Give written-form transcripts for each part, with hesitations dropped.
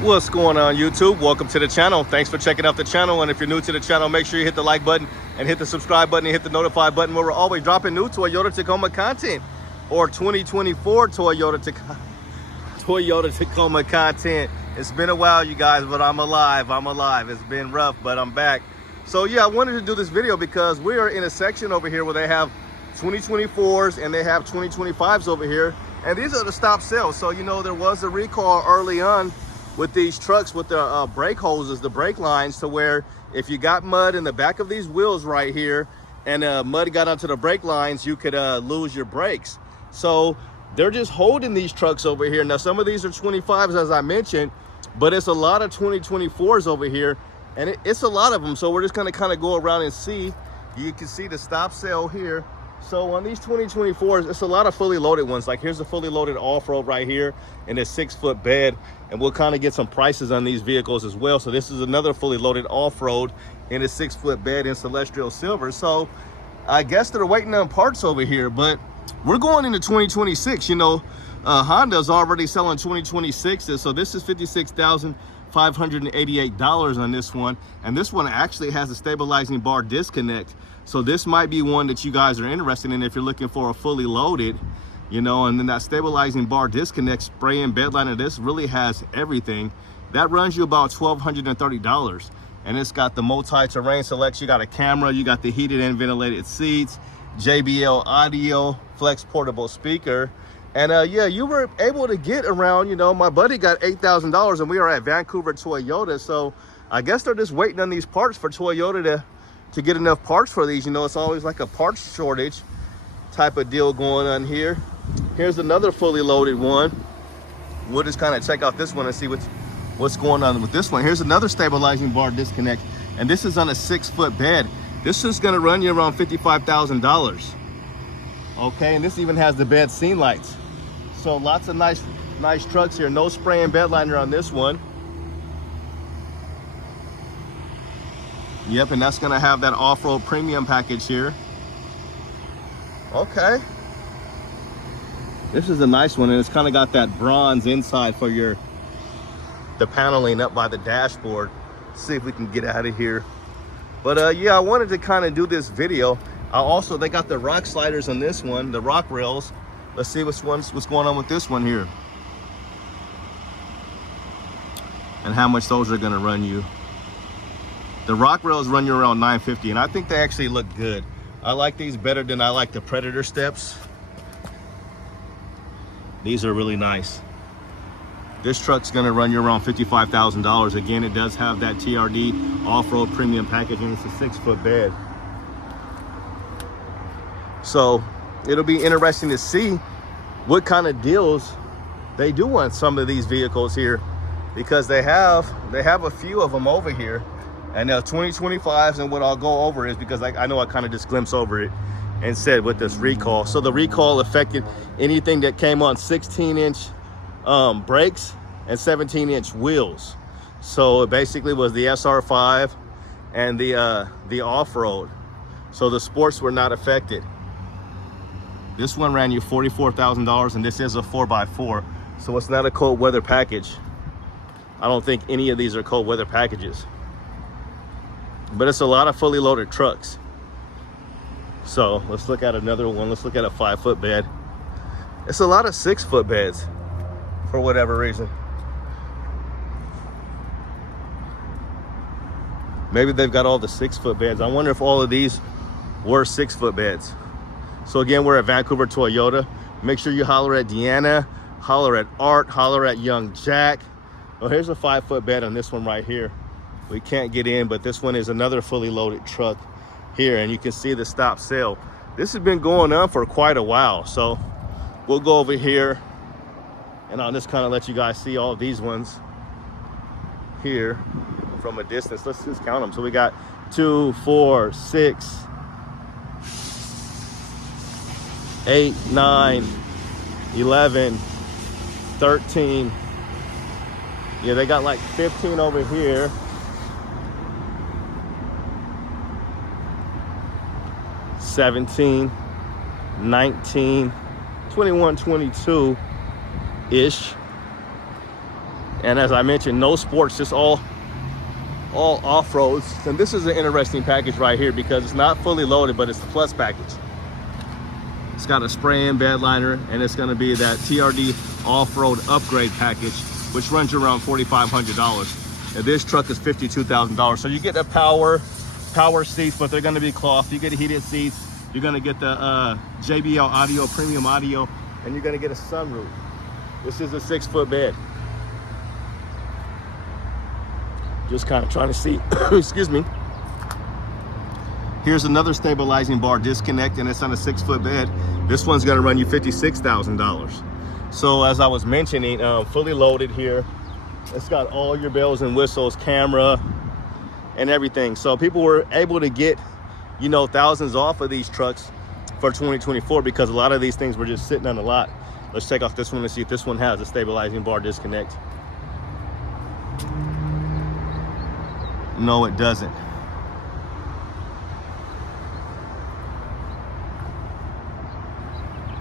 What's going on, YouTube? Welcome to the channel. Thanks for checking out the channel. And if you're new to the channel, make sure you hit the like button and hit the subscribe button and hit the notify button, where we're always dropping new Toyota Tacoma content or 2024 Toyota Tacoma content. It's been a while, you guys, but I'm alive. It's been rough, but I'm back. So yeah, I wanted to do this video because we are in a section over here where they have 2024s and they have 2025s over here. And these are the stop sales. So, you know, there was a recall early on with these trucks with the brake hoses, the brake lines, to where if you got mud in the back of these wheels right here and mud got onto the brake lines, you could lose your brakes. So they're just holding these trucks over here. Now, some of these are 25s, as I mentioned, but it's a lot of 2024s over here, and it's a lot of them. So we're just gonna kind of go around and see. You can see the stop sale here. So on these 2024s, it's a lot of fully loaded ones. Like here's a fully loaded off-road right here in a 6-foot bed. And we'll kind of get some prices on these vehicles as well. So this is another fully loaded off-road in a 6-foot bed in Celestial Silver. So I guess they're waiting on parts over here, but we're going into 2026. You know, Honda's already selling 2026s. So this is $56,588 on this one. And this one actually has a stabilizing bar disconnect. So this might be one that you guys are interested in if you're looking for a fully loaded, you know, and then that stabilizing bar disconnect, spray and bed liner, this really has everything. That runs you about $1,230. And it's got the multi-terrain select. You got a camera, you got the heated and ventilated seats, JBL audio, flex portable speaker. And yeah, you were able to get around, you know, my buddy got $8,000 and we are at Vancouver Toyota. So I guess they're just waiting on these parts for Toyota to get enough parts for these. You know, it's always like a parts shortage type of deal going on here. Here's another fully loaded one. We'll just kind of check out this one and see what's going on with this one. Here's another stabilizing bar disconnect, and this is on a 6-foot bed. This is going to run you around $55,000. Okay, and this even has the bed scene lights. So lots of nice trucks here. No spray and bed liner on this one. Yep, and that's gonna have that off-road premium package here. Okay. This is a nice one, and it's kind of got that bronze inside for the paneling up by the dashboard. Let's see if we can get out of here. But yeah, I wanted to kind of do this video. They got the rock sliders on this one, the rock rails. Let's see what's going on with this one here. And how much those are gonna run you. The rock rails run you around $950, and I think they actually look good. I like these better than I like the Predator steps. These are really nice. This truck's gonna run you around $55,000. Again, it does have that TRD off-road premium package, and it's a 6-foot bed. So it'll be interesting to see what kind of deals they do on some of these vehicles here, because they have a few of them over here. And 2025s, and what I'll go over is, because I know I kind of just glimpsed over it and said with this recall. So the recall affected anything that came on 16-inch brakes and 17-inch wheels. So it basically was the SR5 and the off-road. So the sports were not affected. This one ran you $44,000, and this is a 4x4. So it's not a cold weather package. I don't think any of these are cold weather packages. But it's a lot of fully loaded trucks. So let's look at another one. Let's look at a 5-foot bed. It's a lot of 6-foot beds for whatever reason. Maybe they've got all the 6-foot beds. I wonder if all of these were 6-foot beds. So again, we're at Vancouver Toyota. Make sure you holler at Deanna, holler at Art, holler at Young Jack. Oh, here's a 5-foot bed on this one right here. We can't get in, but this one is another fully loaded truck here, and you can see the stop sale. This has been going on for quite a while, so we'll go over here and I'll just kind of let you guys see all of these ones here from a distance. Let's just count them. So we got 2, 4, 6, 8, 9, 11, 13. Yeah, they got like 15 over here. 17, 19, 21, 22 ish. And as I mentioned, no sports, just all off-roads. And this is an interesting package right here because it's not fully loaded, but it's the plus package. It's got a spray-in bed liner, and it's going to be that TRD off-road upgrade package, which runs you around $4,500. And this truck is $52,000. So you get the power seats, but they're going to be cloth. You get heated seats. You're going to get the JBL audio, premium audio, and you're going to get a sunroof. This is a 6-foot bed. Just kind of trying to see, excuse me. Here's another stabilizing bar disconnect, and it's on a 6-foot bed. This one's gonna run you $56,000. So as I was mentioning, fully loaded here. It's got all your bells and whistles, camera, and everything. So people were able to get, you know, thousands off of these trucks for 2024 because a lot of these things were just sitting on the lot. Let's check off this one and see if this one has a stabilizing bar disconnect. No, it doesn't.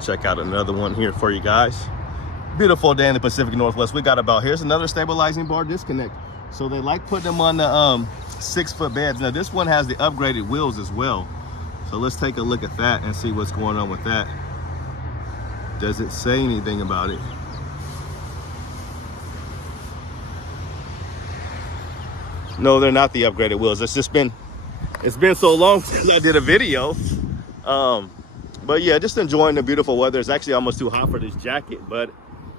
Check out another one here for you guys. Beautiful day in the Pacific Northwest. We got about, here's another stabilizing bar disconnect. So they like putting them on the 6-foot beds. Now this one has the upgraded wheels as well. So let's take a look at that and see what's going on with that. Does it say anything about it? No, they're not the upgraded wheels. It's been so long since I did a video. But yeah, just enjoying the beautiful weather. It's actually almost too hot for this jacket, but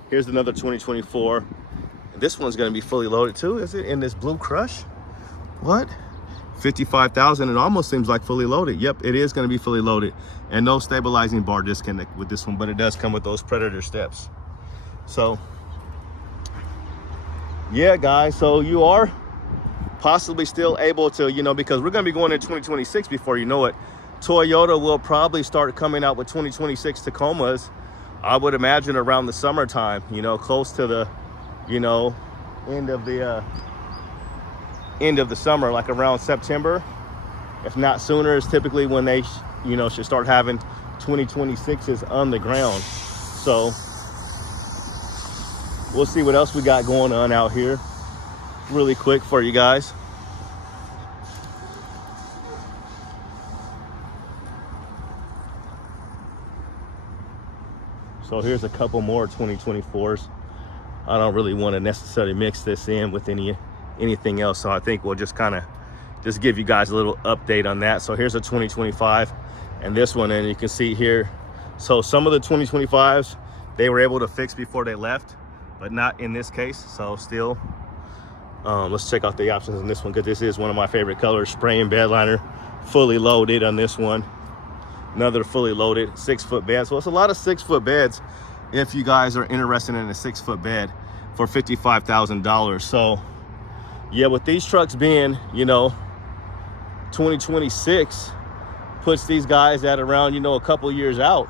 here's another 2024. This one's gonna be fully loaded too, is it? In this blue crush? What? 55,000, it almost seems like fully loaded. Yep, it is gonna be fully loaded. And no stabilizing bar disconnect with this one, but it does come with those Predator steps. So, yeah, guys, so you are possibly still able to, you know, because we're going to be going in 2026 before you know it. Toyota will probably start coming out with 2026 Tacomas, I would imagine around the summertime, you know, close to the, you know, end of the summer, like around September, if not sooner, is typically when they, you know, should start having 2026s on the ground. So we'll see what else we got going on out here really quick for you guys. So here's a couple more 2024s. I don't really want to necessarily mix this in with anything else, so I think we'll just kind of just give you guys a little update on that. So here's a 2025 and this one, and you can see here, so some of the 2025s they were able to fix before they left, but not in this case. So still, let's check out the options on this one, because this is one of my favorite colors. Spray and bed liner, fully loaded on this one. Another fully loaded 6-foot bed. So it's a lot of 6-foot beds if you guys are interested in a 6-foot bed for $55,000. So yeah, with these trucks being, you know, 2026 puts these guys at around, you know, a couple years out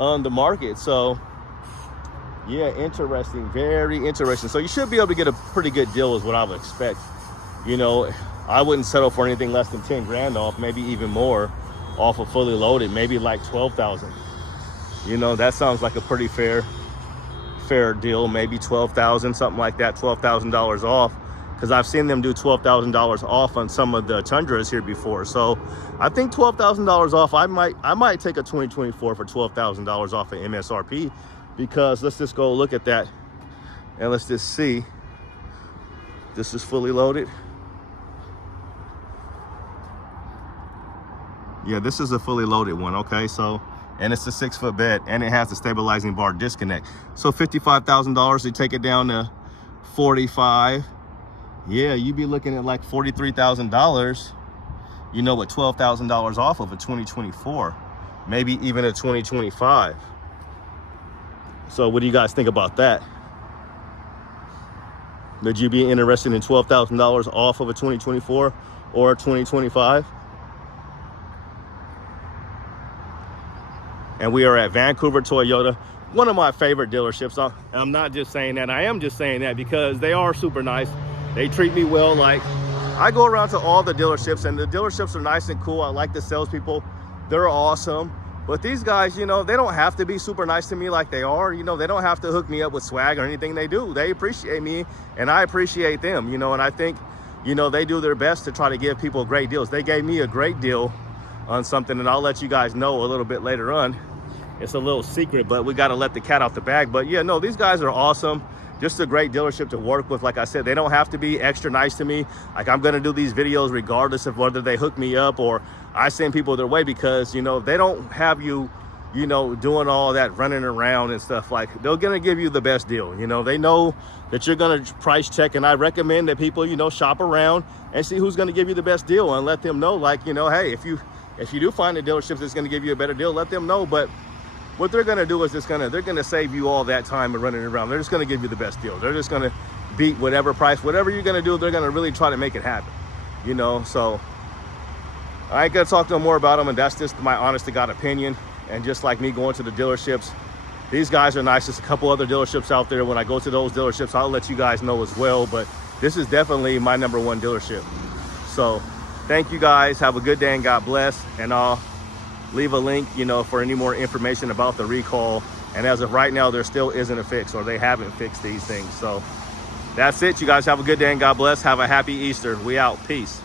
on the market. So yeah, interesting, very interesting. So you should be able to get a pretty good deal is what I would expect. You know, I wouldn't settle for anything less than 10 grand off, maybe even more off of fully loaded, maybe like 12,000. You know, that sounds like a pretty fair deal, maybe 12,000, something like that, $12,000 off, because I've seen them do $12,000 off on some of the Tundras here before. So I think $12,000 off, I might take a 2024 for $12,000 off of MSRP, because let's just go look at that and let's just see. This is fully loaded. Yeah, this is a fully loaded one, okay? So, and it's a 6-foot bed, and it has the stabilizing bar disconnect. So $55,000, you take it down to 45. Yeah, you'd be looking at like $43,000, you know, with $12,000 off of a 2024, maybe even a 2025. So what do you guys think about that? Would you be interested in $12,000 off of a 2024 or a 2025? And we are at Vancouver Toyota, one of my favorite dealerships. I'm not just saying that, I am just saying that because they are super nice. They treat me well. Like, I go around to all the dealerships, and the dealerships are nice and cool. I like the salespeople. They're awesome. But these guys, you know, they don't have to be super nice to me like they are. You know, they don't have to hook me up with swag or anything. They do. They appreciate me and I appreciate them, you know, and I think, you know, they do their best to try to give people great deals. They gave me a great deal on something, and I'll let you guys know a little bit later on. It's a little secret, but we got to let the cat out the bag. But yeah, no, these guys are awesome. Just a great dealership to work with. Like I said, they don't have to be extra nice to me. Like, I'm going to do these videos regardless of whether they hook me up or I send people their way, because, you know, they don't have you, you know, doing all that running around and stuff. Like, they're going to give you the best deal. You know, they know that you're going to price check, and I recommend that people, you know, shop around and see who's going to give you the best deal, and let them know, like, you know, hey, if you do find a dealership that's going to give you a better deal, let them know. But what they're going to do is they're going to save you all that time of running around. They're just going to give you the best deal. They're just going to beat whatever price, whatever you're going to do, they're going to really try to make it happen, you know. So I ain't going to talk no more about them, and that's just my honest to God opinion. And just like me going to the dealerships, these guys are nice. There's a couple other dealerships out there. When I go to those dealerships, I'll let you guys know as well, but this is definitely my #1 dealership. So thank you guys. Have a good day and God bless. And I'll leave a link, you know, for any more information about the recall. And as of right now, there still isn't a fix, or they haven't fixed these things. So that's it. You guys have a good day and God bless. Have a happy Easter. We out. Peace.